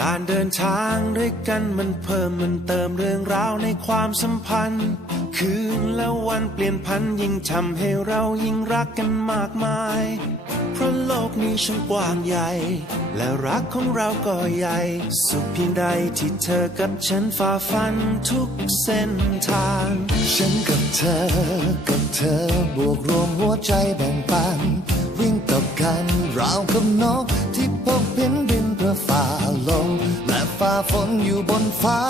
การเดินทางด้วยกันมันเพิ่มมันเติมเรื่องราวในความสัมพันธ์ คืนและวันเปลี่ยนพันยิ่งทำให้เรายิ่งรักกันมากมาย เพราะโลกนี้ช่างกว้างใหญ่ และรักของเราก็ใหญ่ สุดเพียงใดที่เธอกับฉันฝ่าฟันทุกเส้นทาง ฉันกับเธอ กับเธอบวกรวมหัวใจแบ่งปัน วิ่งกับกันราวกับนกที่พบเห็นบินเพื่อฝ่า ฝนอยู่บนฟ้า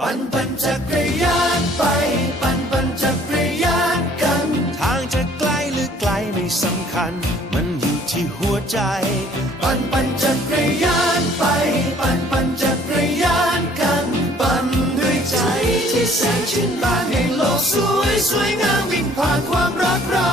ปั่นปั่นจักรยานไป ปั่นปั่นจักรยานกัน ทางจะไกลหรือไกลไม่สำคัญ มันอยู่ที่หัวใจ ปั่นปั่นจักรยานไป ปั่นปั่นจักรยานกัน ปั่นด้วยใจที่แสนชื่นบานให้โลกสวยสวยงามวิ่งผ่านความรักเรา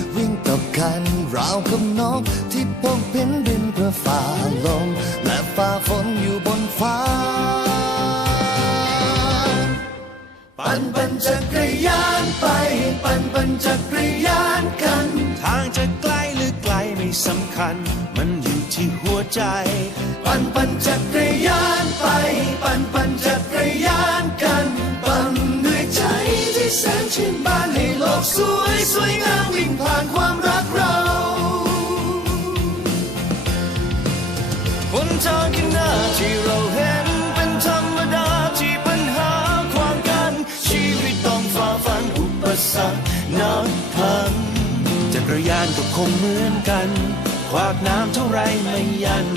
วิ่งกับกันราวกับนกที่พบเห็นบินเพื่อฝ่าลม และฝ่าฝนอยู่บนฟ้า ปั่นปั่นจักรยานไป ปั่นปั่นจักรยานกัน ทางจะไกลหรือไกลไม่สำคัญ มันอยู่ที่หัวใจ ปั่นปั่นจักร แสนชื่นบานให้โลกสวยสวยงามวิ่งผ่านความรักเราบนทางข้างหน้าที่เราเห็นเป็นธรรมดาที่ปัญหาความกัน ชีวิตต้องฝ่าฟันอุปสรรคนับพันจักรยานก็คงเหมือนกัน ขวากน้ำเท่าไรไม่ยัน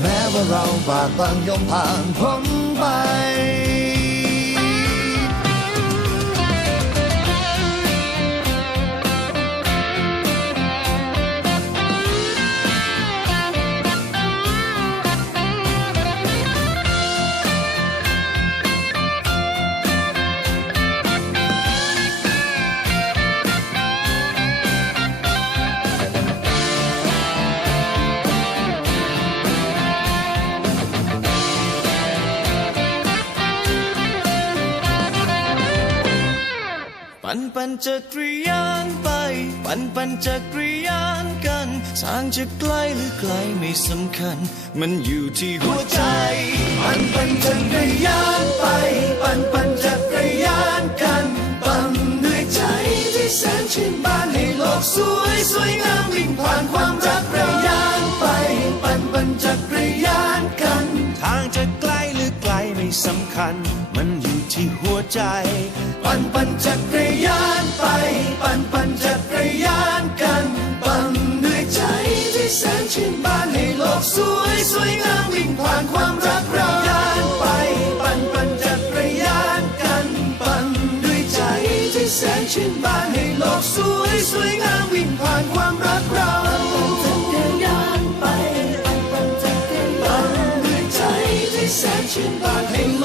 แม้ว่าเราบากบั่นย่อมผ่านพ้นไป ปั่นปั่นจักรยานไป ปั่นปั่นจักรยานกันทางจะไกลหรือไกลไม่สำคัญ มันอยู่ที่หัวใจ ปั่นปั่นจักรยานไป ปั่นปั่นจักรยานกันปั่นด้วยใจที่แสนชื่นบานให้โลกสวยสวยงามวิ่งผ่านความรักรยานไป ปั่นปั่นจักรยานกัน ทางจะไกลหรือไกลไม่สำคัญ มัน ที่หัวใจ ปั่นปั่นจักรยานไป ปั่นปั่นจักรยานกัน ปั่นด้วยใจที่แสนชื่นบานให้โลกสวยสวยงามวิ่งผ่านความรักเรายานไป ปั่นปั่นจักรยานกัน ปั่นด้วยใจที่แสนชื่นบานให้โลกสวยสวยงามวิ่งผ่านความรักเรา ที่แสนชื่นบานให้โล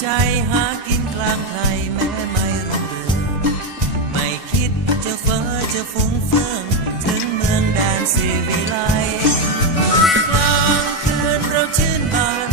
ใจหากินกลางไทยแม้ไม่รุ่งเรืองไม่คิดจะเฟ้อจะฟุ้งเฟืองถึงเมืองแดนสีวิไลกลางคืนเราชื่นบาน